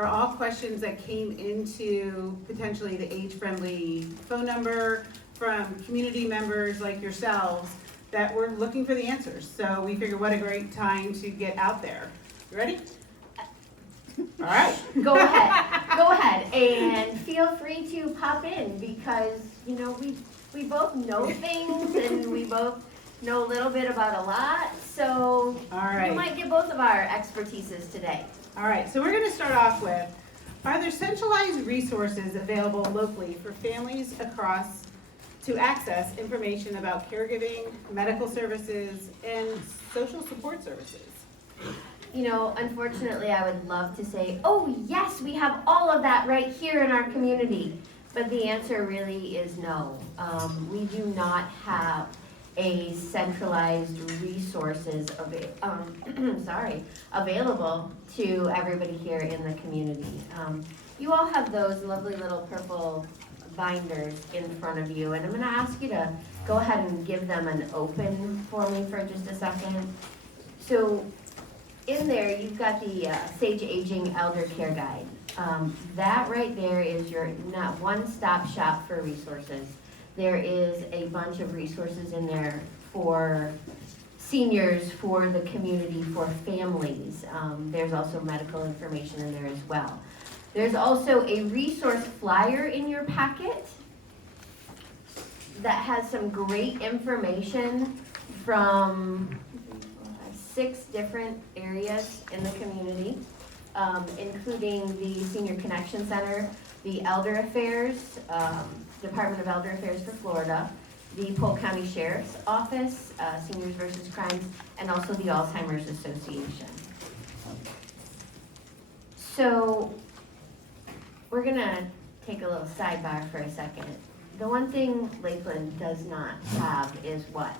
are all questions that came into potentially the age-friendly phone number from community members like yourselves that were looking for the answers. So we figured what a great time to get out there. You ready? All right. Go ahead, and feel free to pop in because, you know, we both know things and we both know a little bit about a lot, so All right. you might get both of our expertises today. All right, so we're going to start off with, are there centralized resources available locally for families across to access information about caregiving, medical services, and social support services? You know, unfortunately, I would love to say, oh yes, we have all of that right here in our community. But the answer really is no. We do not have a centralized resources available to everybody here in the community. You all have those lovely little purple binders in front of you, and I'm going to ask you to go ahead and give them an open for me for just a second. So in there, you've got the Sage Aging Elder Care Guide. That right there is your one-stop shop for resources. There is a bunch of resources in there for seniors, for the community, for families. There's also medical information in there as well. There's also a resource flyer in your packet that has some great information from 6 different areas in the community, including the Senior Connection Center, the Elder Affairs, Department of Elder Affairs for Florida, the Polk County Sheriff's Office, Seniors versus Crimes, and also the Alzheimer's Association. So we're gonna take a little sidebar for a second. The one thing Lakeland does not have is what?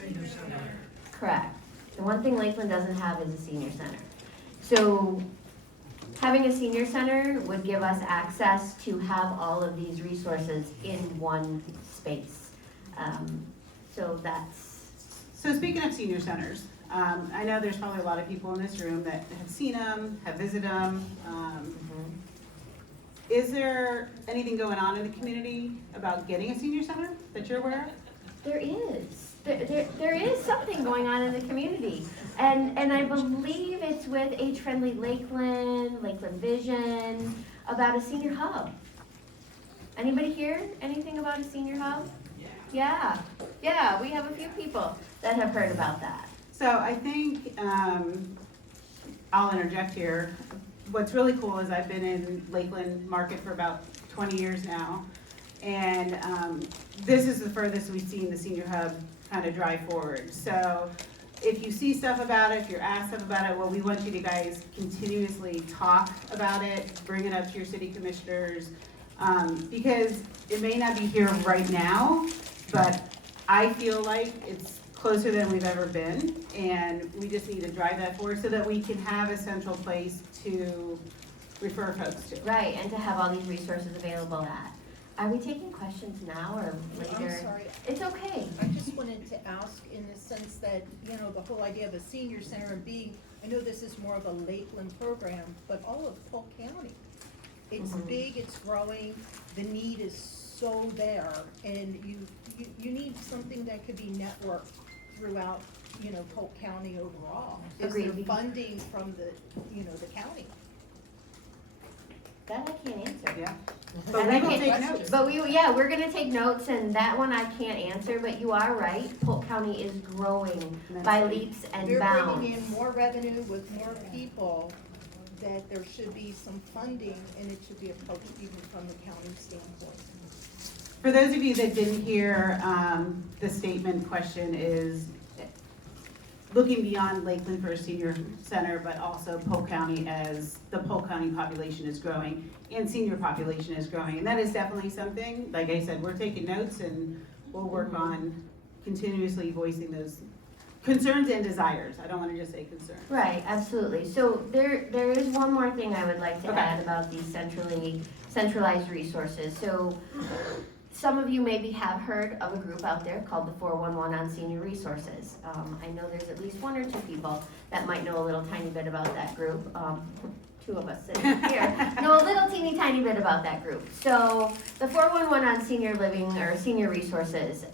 Senior center. Correct. The one thing Lakeland doesn't have is a senior center. So having a senior center would give us access to have all of these resources in one space. So speaking of senior centers, I know there's probably a lot of people in this room that have seen them, have visited them. Is there anything going on in the community about getting a senior center that you're aware of? There is. There is something going on in the community. And I believe it's with Age Friendly Lakeland, Lakeland Vision, about a senior hub. Anybody hear anything about a senior hub? Yeah, we have a few people that have heard about that. So I think, I'll interject here. What's really cool is I've been in Lakeland market for about 20 years now. And this is the furthest we've seen the senior hub kind of drive forward. So if you see stuff about it, if you're asked stuff about it, well, we want you to guys continuously talk about it, bring it up to your city commissioners, because it may not be here right now, but I feel like it's closer than we've ever been, and we just need to drive that forward so that we can have a central place to refer folks to. Right, and to have all these resources available at. Are we taking questions now or later? I'm sorry. It's okay. I just wanted to ask in the sense that, you know, the whole idea of a senior center and being, I know this is more of a Lakeland program, but all of Polk County. It's big, it's growing, the need is so there, and you need something that could be networked throughout, you know, Polk County overall. Agreed. Is there funding from the, you know, the county? That I can't answer. Yeah. And But I we will can't- take notes. But we're gonna take notes, and that one I can't answer, but you are right, Polk County is growing by leaps and You're bounds. bringing in more revenue with more people, that there should be some funding, and it should be approached even from the county standpoint. For those of you that didn't hear, the statement question is looking beyond Lakeland for a senior center, but also Polk County as the Polk County population is growing and senior population is growing. And that is definitely something, like I said, we're taking notes and we'll work on continuously voicing those concerns and desires. I don't want to just say concerns. Right, absolutely. So there is one more thing I would like to Okay. add about these centralized resources. So some of you maybe have heard of a group out there called the 411 on Senior Resources. I know there's at least 1 or 2 people that might know a little tiny bit about that group. two of us sitting here, know a little teeny tiny bit about that group. So the 411 on senior living or senior resources,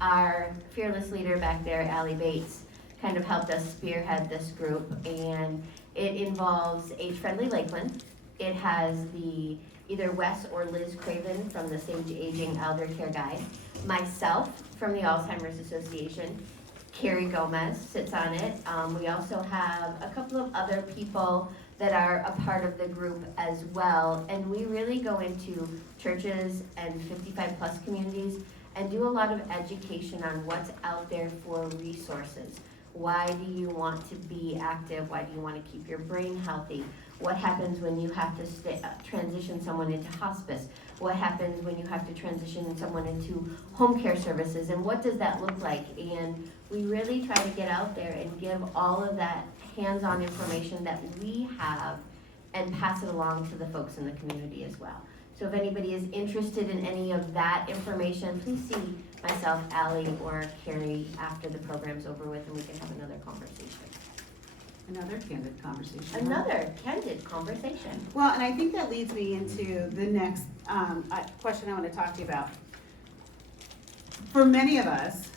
our fearless leader back there, Allie Bates, kind of helped us spearhead this group, and it involves Age Friendly Lakeland. It has the either Wes or Liz Craven from the Sage Aging Elder Care Guide, myself from the Alzheimer's Association, Kari Gomez sits on it. We also have a couple of other people that are a part of the group as well, and we really go into churches and 55 plus communities and do a lot of education on what's out there for resources. Why do you want to be active? Why do you want to keep your brain healthy? What happens when you have to transition someone into hospice? What happens when you have to transition someone into home care services? And what does that look like? And we really try to get out there and give all of that hands-on information that we have and pass it along to the folks in the community as well. So if anybody is interested in any of that information, please see myself, Allie, or Kari after the program's over with, and we can have another conversation. Another candid conversation. Another candid conversation. Well, and I think that leads me into the next question I want to talk to you about. For many of us,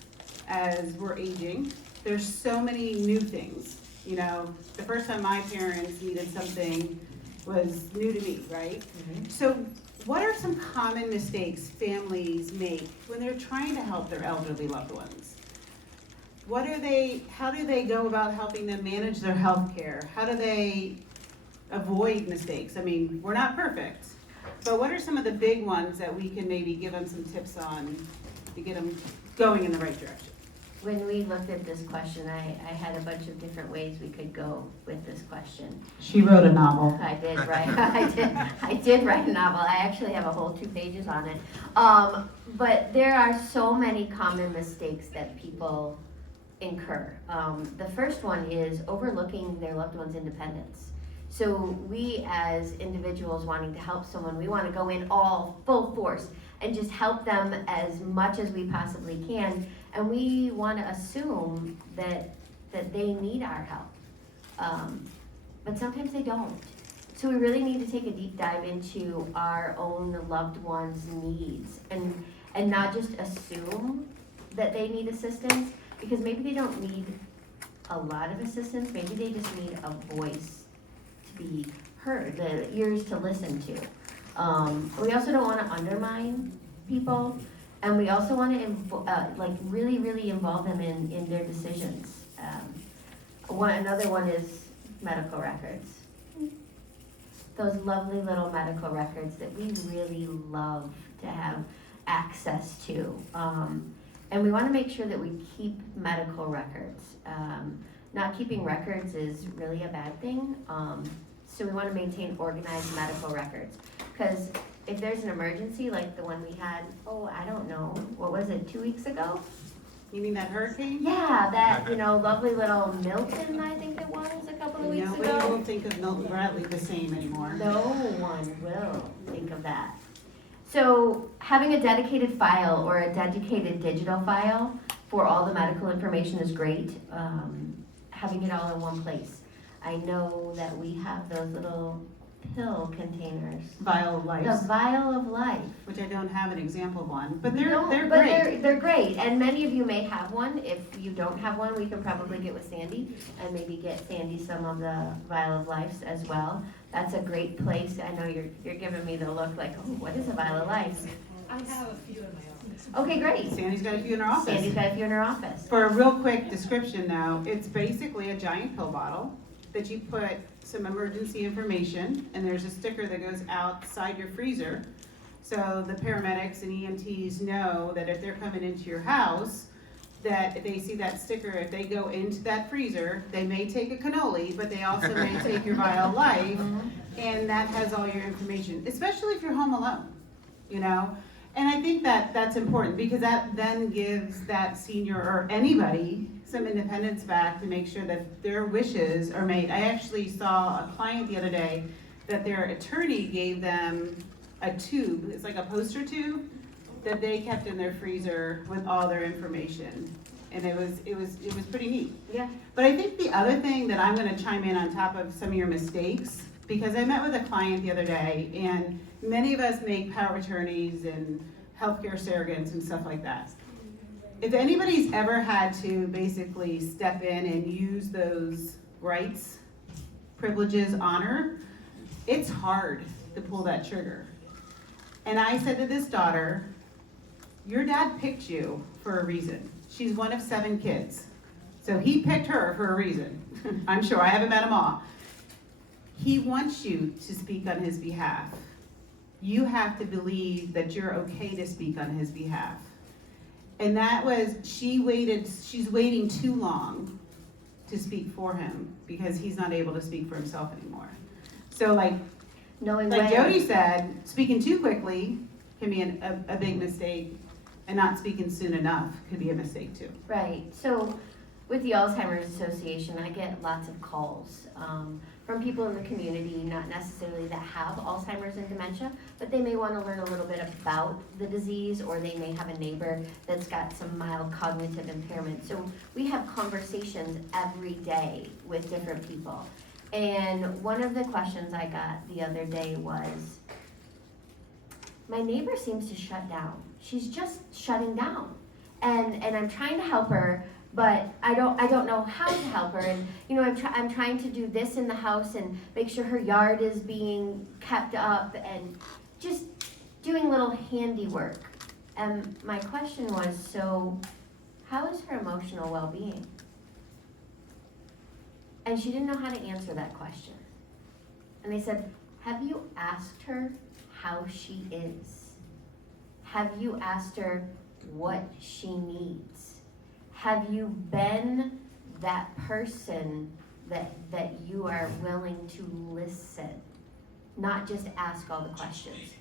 as we're aging, there's so many new things. You know, the first time my parents needed something was new to me, right? Mm-hmm. So what are some common mistakes families make when they're trying to help their elderly loved ones? How do they go about helping them manage their health care? How do they avoid mistakes? I mean, we're not perfect, but what are some of the big ones that we can maybe give them some tips on to get them going in the right direction? When we looked at this question, I had a bunch of different ways we could go with this question. She wrote a novel. I did write. I did write a novel. I actually have a whole 2 pages on it. But there are so many common mistakes that people incur. The first one is overlooking their loved one's independence. So we as individuals wanting to help someone, we want to go in all full force and just help them as much as we possibly can. And we want to assume that they need our help. But sometimes they don't. So we really need to take a deep dive into our own loved ones' needs and not just assume that they need assistance, because maybe they don't need a lot of assistance, maybe they just need a voice to be heard, the ears to listen to. We also don't want to undermine people, and we also want to really, really involve them in their decisions. Another one is medical records. Those lovely little medical records that we really love to have access to. And we want to make sure that we keep medical records. Not keeping records is really a bad thing. So we want to maintain organized medical records. Because if there's an emergency like the one we had, I don't know, what was it, 2 weeks ago? You mean that hurricane? Yeah, that, lovely little Milton, I think it was, a couple of weeks Nobody ago. will think of Milton Bradley the same anymore. No one will think of that. So having a dedicated file or a dedicated digital file for all the medical information is great. Having it all in one place. I know that we have those little pill containers. Vial of Life. The vial of life. Which I don't have an example of one, but they're But great. they're great, and many of you may have one. If you don't have one, we can probably get with Sandy and maybe get Sandy some of the vial of life as well. That's a great place. I know you're giving me the look like, what is a vial of life? I have a few in my office. Okay, great. Sandy's got a few in her office. Sandy's got a few in her office. For a real quick description though, it's basically a giant pill bottle that you put some emergency information, and there's a sticker that goes outside your freezer. So the paramedics and EMTs know that if they're coming into your house, that if they see that sticker, if they go into that freezer, they may take a cannoli, but they also may take your vial of life, and that has all your information, especially if you're home alone, And I think that that's important, because that then gives that senior or anybody some independence back to make sure that their wishes are made. I actually saw a client the other day that their attorney gave them a tube, it's like a poster tube, that they kept in their freezer with all their information. And it was pretty neat. Yeah. But I think the other thing that I'm gonna chime in on top of some of your mistakes because I met with a client the other day, and many of us make power of attorneys and healthcare surrogates and stuff like that. If anybody's ever had to basically step in and use those rights, privileges, honor, it's hard to pull that trigger. And I said to this daughter, your dad picked you for a reason. She's one of 7 kids. So he picked her for a reason. I'm sure, I haven't met them all. He wants you to speak on his behalf. You have to believe that you're okay to speak on his behalf. And that was, she's waiting too long to speak for him because he's not able to speak for himself anymore. So like Jody said, speaking too quickly can be a big mistake, and not speaking soon enough could be a mistake too. Right, so with the Alzheimer's Association, I get lots of calls from people in the community, not necessarily that have Alzheimer's and dementia, but they may want to learn a little bit about the disease, or they may have a neighbor that's got some mild cognitive impairment. So we have conversations every day with different people. And one of the questions I got the other day was, my neighbor seems to shut down. She's just shutting down. And I'm trying to help her, but I don't know how to help her. And you know, I'm trying to do this in the house and make sure her yard is being kept up and just doing little handiwork. And my question was, so how is her emotional well-being? And she didn't know how to answer that question. And they said, have you asked her how she is? Have you asked her what she needs? Have you been that person that you are willing to listen? Not just ask all the questions.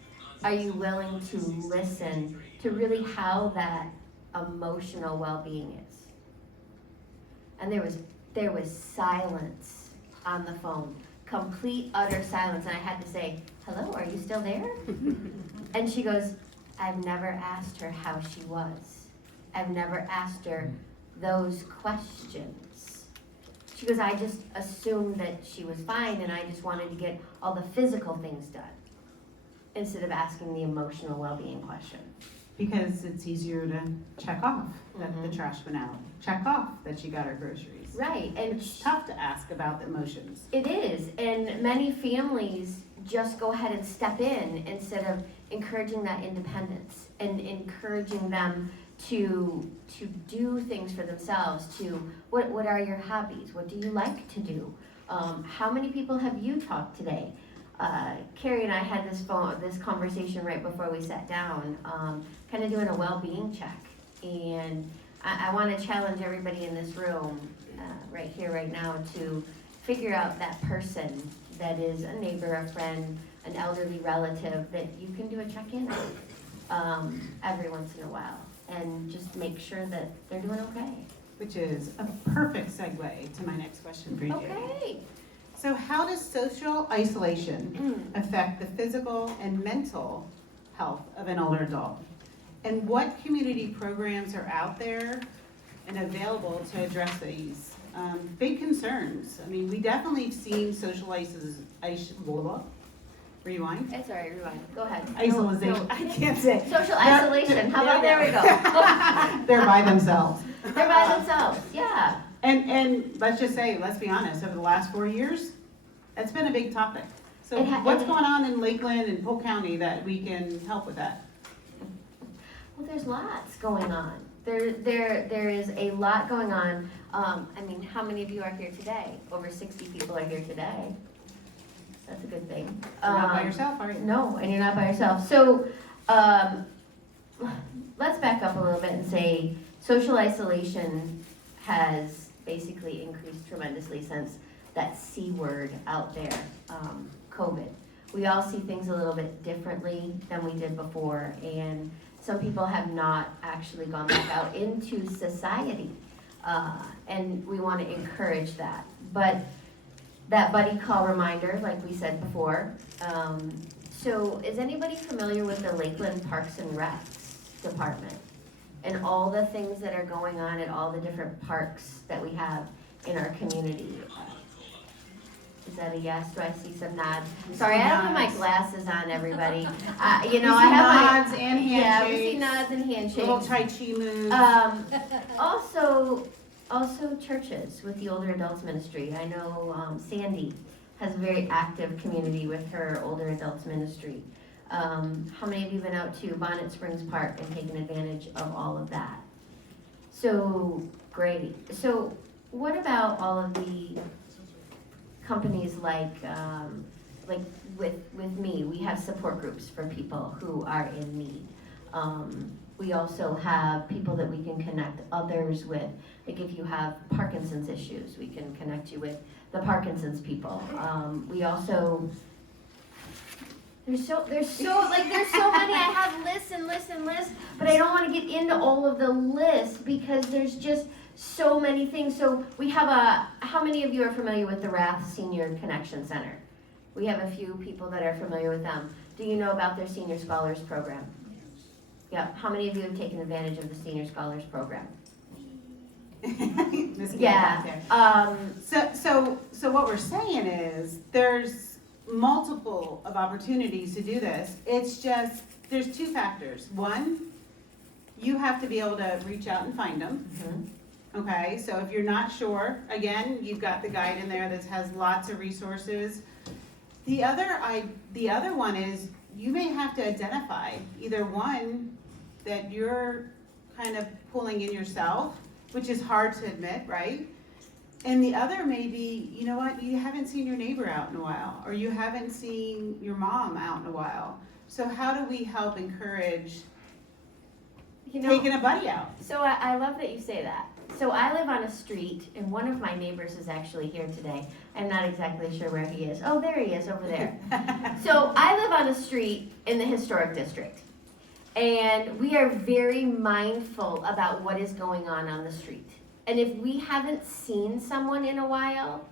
Are you willing to listen to really how that emotional well-being is? And there was silence on the phone, complete utter silence. And I had to say, hello, are you still there? And she goes, I've never asked her how she was. I've never asked her those questions. She goes, I just assumed that she was fine, and I just wanted to get all the physical things done instead of asking the emotional well-being question. Because it's easier to check off that the trash went out, check off that she got her groceries. Right, and It's tough to ask about the emotions. it is, and many families just go ahead and step in instead of encouraging that independence and encouraging them to do things for themselves, to what are your hobbies, what do you like to do, how many people have you talked today? Kari and I had this conversation right before we sat down, kind of doing a well-being check, and I want to challenge everybody in this room right here, right now, to figure out that person that is a neighbor, a friend, an elderly relative that you can do a check-in on every once in a while, and just make sure that they're doing okay. Which is a perfect segue to my next question for you. Okay. So how does social isolation affect the physical and mental health of an older adult? And what community programs are out there and available to address these big concerns? I mean, we definitely have seen social rewind? It's all right, rewind. Go ahead. Isolation, No. I can't say. Social isolation. How about there we go? They're by themselves. They're by themselves, yeah. And let's just say, let's be honest, over the last 4 years, that's been a big topic. So what's it- going on in Lakeland and Polk County that we can help with that? Well, there's lots going on. There is a lot going on. I mean, how many of you are here today? Over 60 people are here today. That's a good thing. You're not by yourself, are you? No, and you're not by yourself. So, let's back up a little bit and say social isolation has basically increased tremendously since that C word out there, COVID. We all see things a little bit differently than we did before, and some people have not actually gone back out into society, and we want to encourage that. But that buddy call reminder, like we said before. So is anybody familiar with the Lakeland Parks and Recs department? And all the things that are going on at all the different parks that we have in our community? Is that a yes? Do I see some nods? Sorry, I don't have my Nods. glasses on, everybody. You We know, see I have nods and yeah, we see handshakes, nods and little handshakes. Tai Chi moves. Also churches with the older adults ministry. I know Sandy has a very active community with her older adults ministry. How many of you have been out to Bonnet Springs Park and taken advantage of all of that? So, great. So, what about all of the companies like with me, we have support groups for people who are in need. We also have people that we can connect others with. Like if you have Parkinson's issues, we can connect you with the Parkinson's people. We also, there's so many. I have lists and lists and lists, but I don't want to get into all of the lists because there's just so many things. So we have how many of you are familiar with the Rath Senior Connection Center? We have a few people that are familiar with them. Do you know about their Senior Scholars Program? Yeah, how many of you have taken advantage of the Senior Scholars Program? This kid Yeah. back there. So what we're saying is there's multiple of opportunities to do this. It's just, there's two factors. One, you have to be able to reach out and find them. Mm-hmm. Okay, so if you're not sure, again, you've got the guide in there that has lots of resources. The other one is you may have to identify either one that you're kind of pulling in yourself, which is hard to admit, right? And the other may be, you know what, you haven't seen your neighbor out in a while, or you haven't seen your mom out in a while. So how do we help encourage taking a buddy out? So I love that you say that. So I live on a street, and one of my neighbors is actually here today. I'm not exactly sure where he is. Oh, there he is, over there. So I live on a street in the historic district, and we are very mindful about what is going on the street. And if we haven't seen someone in a while,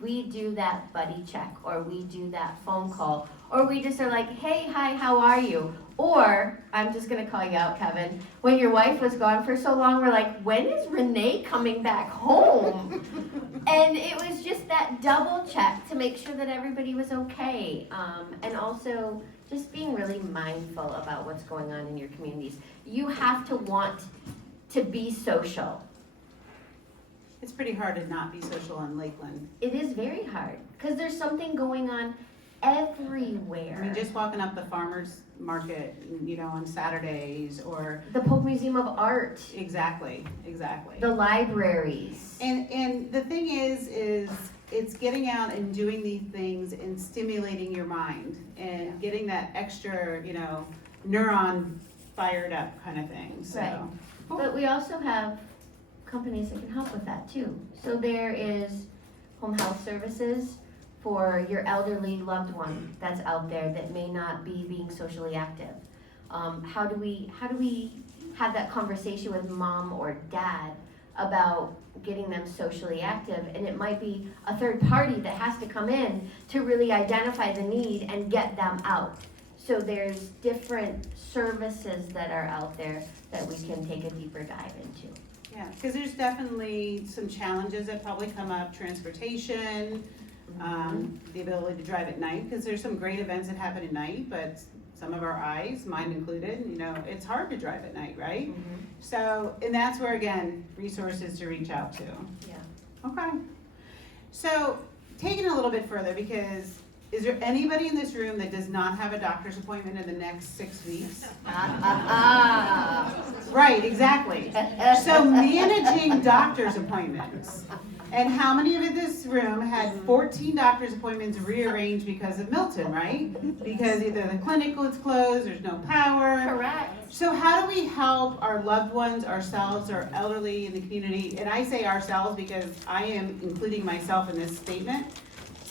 we do that buddy check, or we do that phone call, or we just are like, hey, hi, how are you? Or, I'm just gonna call you out, Kevin, when your wife was gone for so long, we're like, when is Renee coming back home? And it was just that double check to make sure that everybody was okay. And also, just being really mindful about what's going on in your communities. You have to want to be social. It's pretty hard to not be social in Lakeland. It is very hard, because there's something going on everywhere. I mean, just walking up the farmer's market, you know, on Saturdays, or The Polk Museum of Art, exactly. the libraries. And the thing is it's getting out and doing these things and stimulating your mind and getting that extra, you know, neuron fired up kind of thing. So, Right. But we also have companies that can help with that too. So there is home health services for your elderly loved one that's out there that may not be being socially active. How do we have that conversation with mom or dad about getting them socially active? And it might be a third party that has to come in to really identify the need and get them out. So there's different services that are out there that we can take a deeper dive into. yeah, because there's definitely some challenges that probably come up, transportation, the ability to drive at night, because there's some great events that happen at night, but some of our eyes, mine included, you know, it's hard to drive at night, right? So, and that's where, again, resources to reach out to. Yeah. Okay. So, taking it a little bit further, because is there anybody in this room that does not have a doctor's appointment in the next 6 weeks? Right, exactly. So managing doctor's appointments. And how many of this room had 14 doctor's appointments rearranged because of Milton, right? Because either the clinic was closed, there's no power. Correct. So how do we help our loved ones, ourselves, our elderly in the community, and I say ourselves because I am including myself in this statement,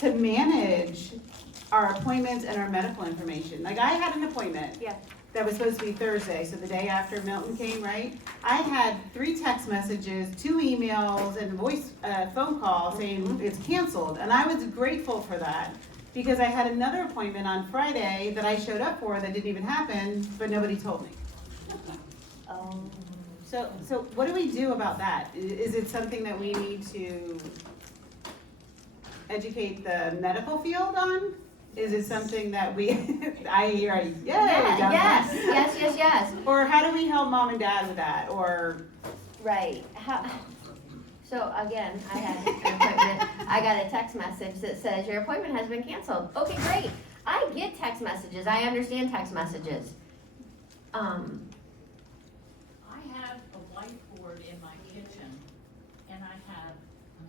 to manage our appointments and our medical information? Like, I had an appointment. Yeah. That was supposed to be Thursday, so the day after Milton came, right? I had 3 text messages, 2 emails, and a phone call saying it's canceled. And I was grateful for that, because I had another appointment on Friday that I showed up for that didn't even happen, but nobody told me. Oh. So what do we do about that? Is it something that we need to educate the medical field on? Is it something that we, I hear, yay, Yes, Jennifer. yes. Or how do we help mom and dad with that, or? Right. So again, I had an appointment, I got a text message that says, your appointment has been canceled. Okay, great. I get text messages, I understand text messages. I have a whiteboard in my kitchen, and I have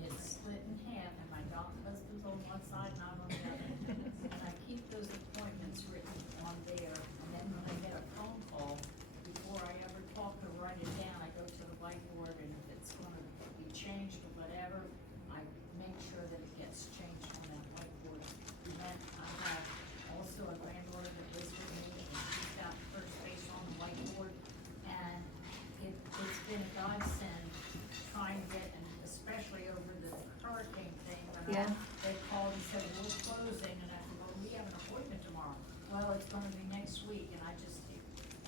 it split in half, and my husband's on one side and I'm on the other. And I keep those appointments written on there, and then when I get a phone call, before I ever talk to write it down, I go to the whiteboard, and if it's gonna be changed or whatever, I make sure that it gets changed on that whiteboard. And then I have also a granddaughter that lives with me, and she's got her space on the whiteboard, and it's been a godsend trying to get, and especially over the hurricane thing, when Yeah. they called and said, we're closing, and I said, well, we have an appointment tomorrow. Well, it's gonna be next week, and I just,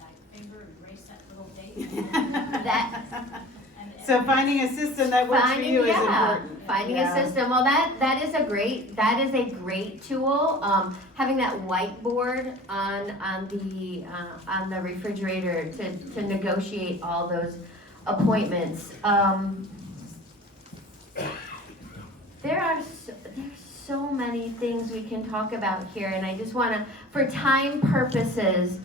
I finger erase that little date. So finding a system that works for you is important. Finding Yeah. a system, well, that is a great tool. Having that whiteboard on the refrigerator to negotiate all those appointments. There's so many things we can talk about here, and I just wanna, for time purposes,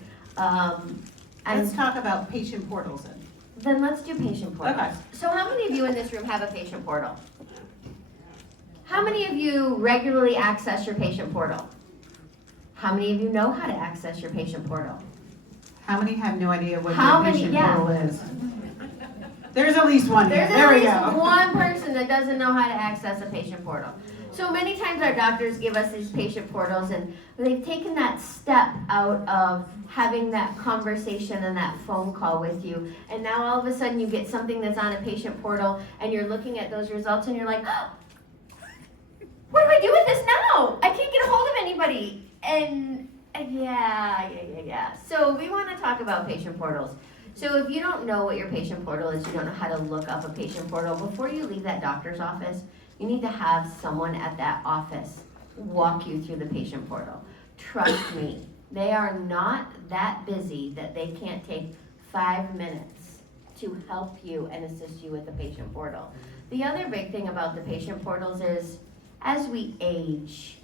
Let's talk about patient portals then. then let's do patient portals. Okay. So how many of you in this room have a patient portal? How many of you regularly access your patient portal? How many of you know how to access your patient portal? How many have no idea what How their many- patient yeah. portal is? There's at least one here, There's there at we least go. one person that doesn't know how to access a patient portal. So many times our doctors give us these patient portals, and they've taken that step out of having that conversation and that phone call with you. And now all of a sudden you get something that's on a patient portal, and you're looking at those results and you're like, oh, what do I do with this now? I can't get a hold of anybody. And yeah. So we want to talk about patient portals. So if you don't know what your patient portal is, you don't know how to look up a patient portal, before you leave that doctor's office, you need to have someone at that office walk you through the patient portal. Trust me, they are not that busy that they can't take 5 minutes to help you and assist you with the patient portal. The other big thing about the patient portals is, as we age,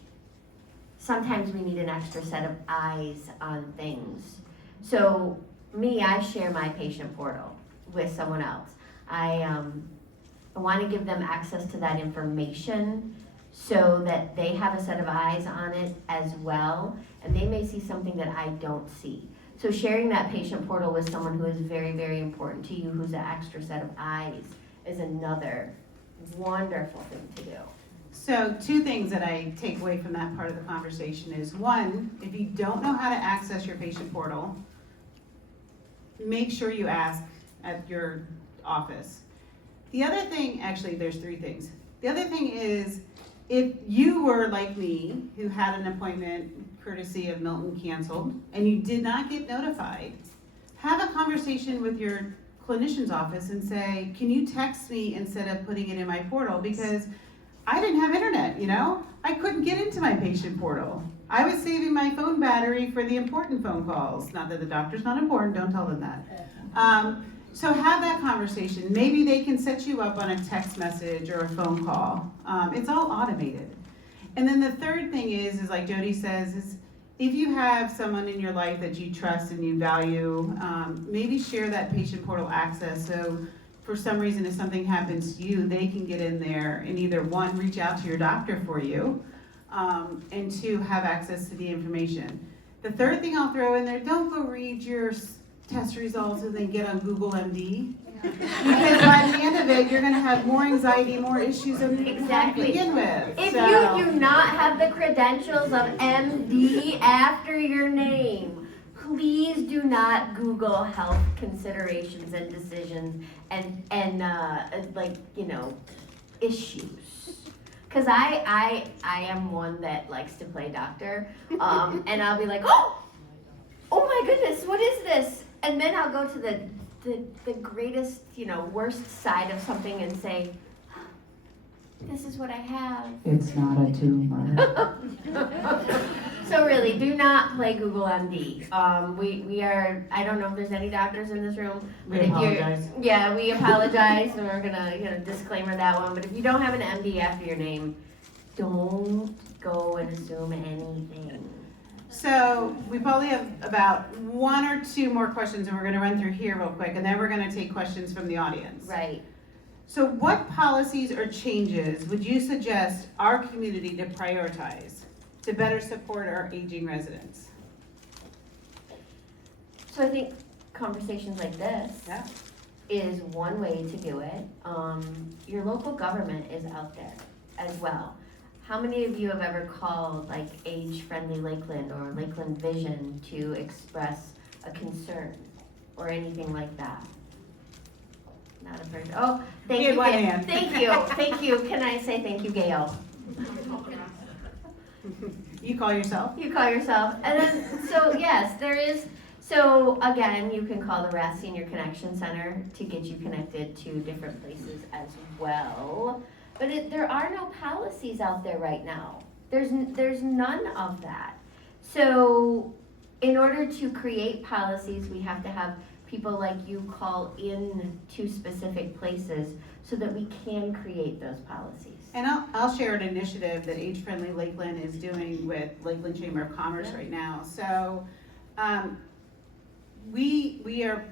sometimes we need an extra set of eyes on things. So me, I share my patient portal with someone else. I want to give them access to that information so that they have a set of eyes on it as well, and they may see something that I don't see. So sharing that patient portal with someone who is very, very important to you, who's an extra set of eyes, is another wonderful thing to do. So 2 things that I take away from that part of the conversation is, 1, if you don't know how to access your patient portal, make sure you ask at your office. The other thing, actually there's 3 things. The other thing is, if you were like me, who had an appointment courtesy of Milton canceled, and you did not get notified, have a conversation with your clinician's office and say, can you text me instead of putting it in my portal? Because I didn't have internet, I couldn't get into my patient portal. I was saving my phone battery for the important phone calls. Not that the doctor's not important, don't tell them that. So have that conversation. Maybe they can set you up on a text message or a phone call. It's all automated. And then the third thing is like Jody says, is if you have someone in your life that you trust and you value, maybe share that patient portal access, so for some reason if something happens to you, they can get in there and either 1, reach out to your doctor for you, and 2, have access to the information. The third thing I'll throw in there, don't go read your test results and then get on Google MD. Because by the end of it, you're gonna have more anxiety, more issues than you had to begin with. If So- you do not have the credentials of MD after your name, please do not Google health considerations and decisions and issues. Cause I am one that likes to play doctor, and I'll be like, oh my goodness, what is this? And then I'll go to the greatest, worst side of something and say, this is what I have. It's not a tumor. So really, do not play Google MD. We are, I don't know if there's any doctors in this room. We but if you're- apologize. Yeah, we apologize, and we're gonna, disclaimer that one, but if you don't have an MD after your name, don't go and assume anything. So we probably have about one or two more questions, and we're gonna run through here real quick, and then we're gonna take questions from the audience. Right. So what policies or changes would you suggest our community to prioritize to better support our aging residents? So I think conversations like this Yeah. is one way to do it. Your local government is out there as well. How many of you have ever called like Age-Friendly Lakeland or Lakeland Vision to express a concern or anything like that? Not a person. Oh, thank We had you, one Gail. hand. Thank you. Can I say thank you, Gail? You call yourself? You call yourself. And then, so yes, there is, so again, you can call the RAS Senior Connection Center to get you connected to different places as well. But there are no policies out there right now. There's none of that. So in order to create policies, we have to have people like you call in to specific places so that we can create those policies. And I'll share an initiative that Age-Friendly Lakeland is doing with Lakeland Chamber of Commerce Yeah. right now. So, we are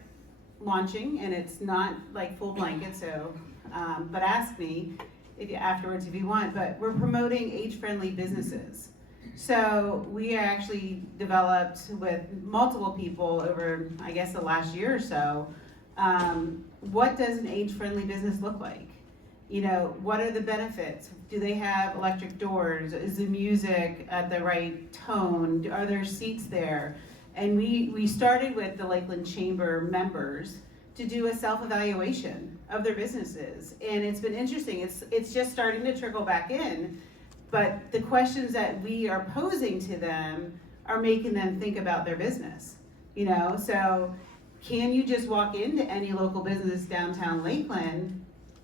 launching, and it's not like full blanket, so, but ask me afterwards if you want, but we're promoting age-friendly businesses. So we are actually developed with multiple people over, I guess, the last year or so. What does an age-friendly business look like? You know, what are the benefits? Do they have electric doors? Is the music at the right tone? Are there seats there? And we started with the Lakeland Chamber members to do a self-evaluation of their businesses. And it's been interesting. It's just starting to trickle back in. But the questions that we are posing to them are making them think about their business. You know, so can you just walk into any local business downtown Lakeland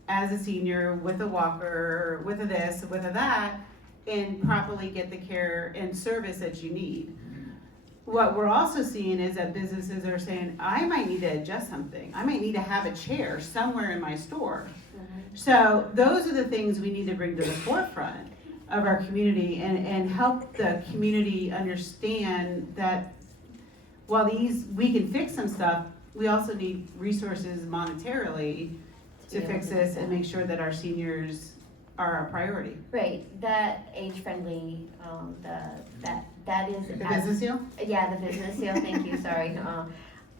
as a senior with a walker, with a this, with a that, and properly get the care and service that you need? What we're also seeing is that businesses are saying, I might need to adjust something. I might need to have a chair somewhere in my store. So those are the things we need to bring to the forefront of our community and help the community understand that while we can fix some stuff, we also need resources monetarily to fix this and make sure that our seniors are a priority. Right, that age-friendly, that is. The business deal? Yeah, the business deal, thank you, sorry.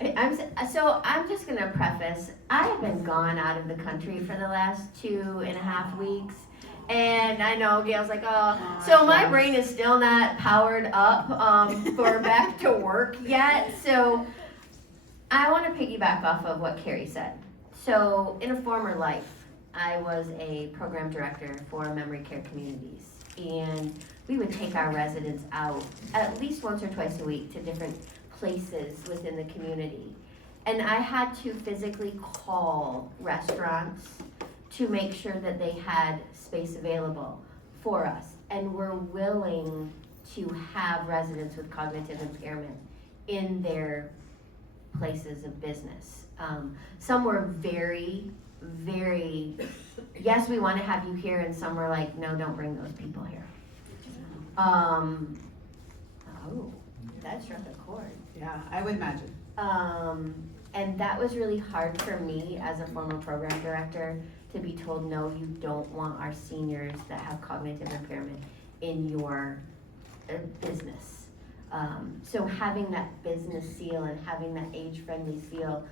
I'm just gonna preface, I have been gone out of the country for the last 2.5 weeks. And I know Gail's like, oh, so my brain is still not powered up for back to work yet. So I want to piggyback off of what Kari said. So in a former life, I was a program director for memory care communities. And we would take our residents out at least once or twice a week to different places within the community. And I had to physically call restaurants to make sure that they had space available for us and were willing to have residents with cognitive impairment in their places of business. Some were very, very, yes, we want to have you here, and some were like, no, don't bring those people here. Oh, that struck a chord. Yeah, I would imagine. And that was really hard for me as a former program director to be told, no, you don't want our seniors that have cognitive impairment in your business. So having that business seal and having that age-friendly feel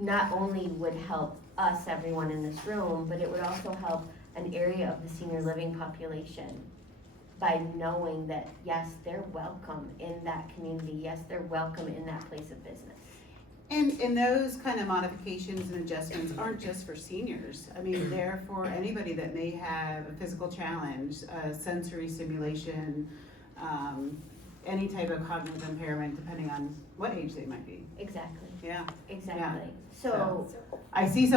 not only would help us, everyone in this room, but it would also help an area of the senior living population by knowing that, yes, they're welcome in that community. Yes, they're welcome in that place of business. And those kind of modifications and adjustments aren't just for seniors. I mean, they're for anybody that may have a physical challenge, sensory stimulation, any type of cognitive impairment, depending on what age they might be. Exactly, Yeah. exactly. So So I see some